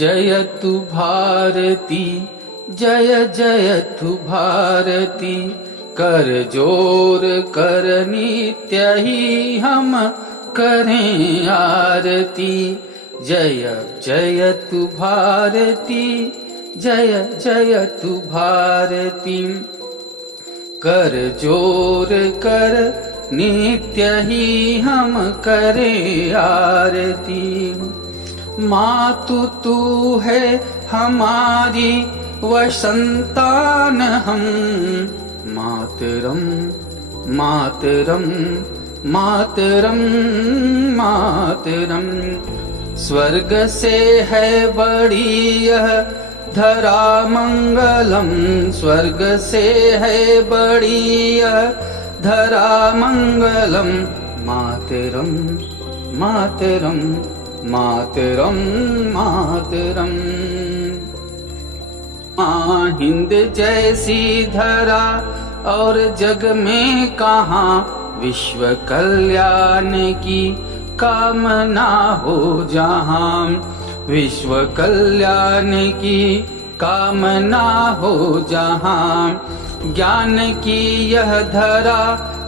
जयतु भारती, जय जयतु भारती। कर जोर कर नित्य ही हम करें आरती। जय जयतु भारती, जय जयतु भारती। कर जोर कर नित्य ही हम करें आरती। मातु तू है हमारी व संतान हम। मातरम मातरम मातरम मातरम। स्वर्ग से है बड़ी यह धरा मंगलम। स्वर्ग से है बड़ी यह धरा मंगलम। मातरम मातरम मातरम मातरम। माँ हिंद जैसी धरा और जग में कहाँ विश्व कल्याण की कामना हो जहाँ। विश्व कल्याण की कामना हो जहाँ। ज्ञान की यह धरा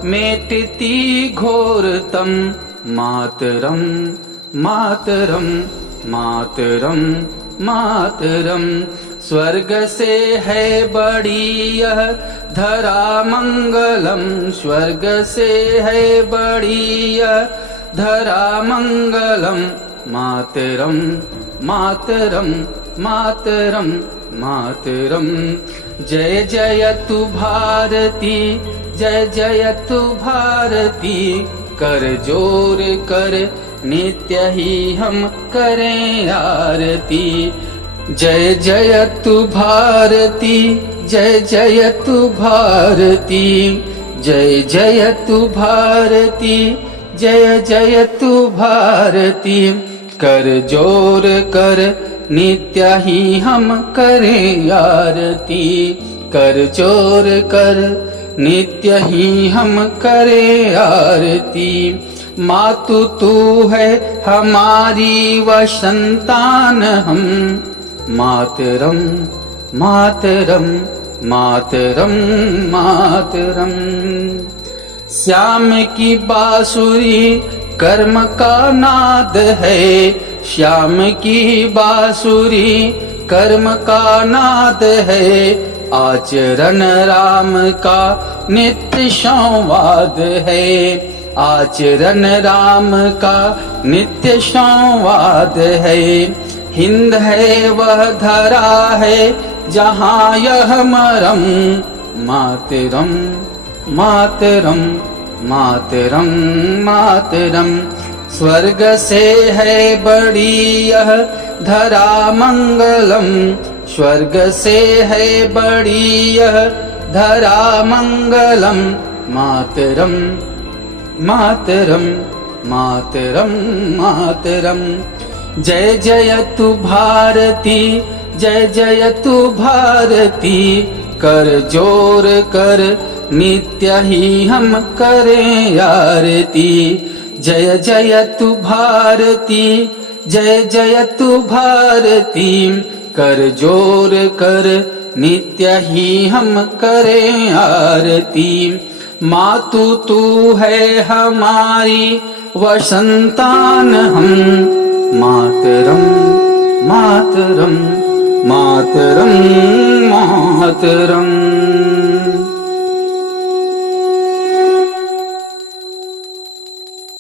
मेटती घोरतम। मातरम मातरम मातरम मातरम। स्वर्ग से है बड़ी यह धरा मंगलम। स्वर्ग से है बड़ी यह धरा मंगलम। मातरम मातरम मातरम मातरम। जय जयतु भारती, जय जयतु भारती। कर जोर कर नित्य ही हम करें आरती। जय जयतु भारती, जय जयतु भारती। जय जयतु भारती, जय जयतु भारती। कर जोर कर नित्य ही हम करें आरती। कर जोर कर नित्य ही हम करें आरती। मातु तू है हमारी व संतान हम। मातरम मातरम मातरम मातरम। श्याम की बांसुरी कर्म का नाद है। श्याम की बांसुरी कर्म का नाद है। आचरण राम का नित्य संवाद है। आचरण राम का नित्य संवाद है। हिंद है वह धरा है जहाँ यह मरम। मातरम मातरम मातरम मातरम। स्वर्ग से है बड़ी यह धरा मंगलम। स्वर्ग से है बड़ी यह धरा मंगलम। मातरम मातरम मातरम मातरम। जय जयतु भारती, जय जयतु भारती। कर जोर कर नित्य ही हम करें आरती। जय जयतु भारती, जय जयतु भारती। कर जोर कर नित्य ही हम करें आरती। मातु तू है हमारी व संतान हम। मातरम मातरम मातरम मातरम।